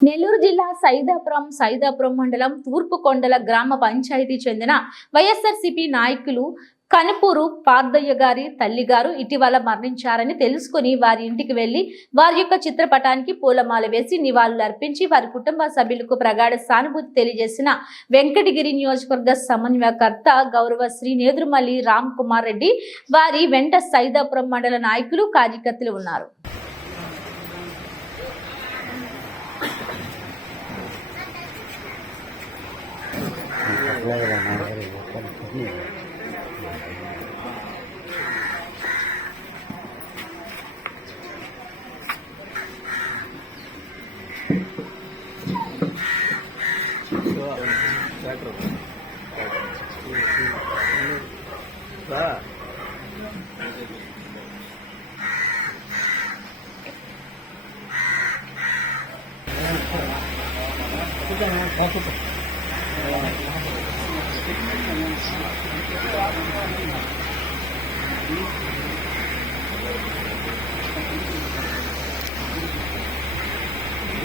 నెల్లూరు జిల్లా సైదాపురం మండలం తూర్పు కొండల గ్రామ పంచాయతీ చెందిన వైఎస్ఆర్సీపీ నాయకులు కనుపూరు పార్దయ్య గారి తల్లిగారు ఇటీవల మరణించారని తెలుసుకుని వారి ఇంటికి వెళ్లి వారి యొక్క చిత్రపటానికి పూలమాల వేసి నివాళులు అర్పించి వారి కుటుంబ సభ్యులకు ప్రగాఢ సానుభూతి తెలియజేసిన వెంకటగిరి నియోజకవర్గ సమన్వయకర్త గౌరవ శ్రీ నేదురుమల్లి రామ్ కుమార్ రెడ్డి వారి వెంట సైదాపురం మండల నాయకులు కార్యకర్తలు ఉన్నారు.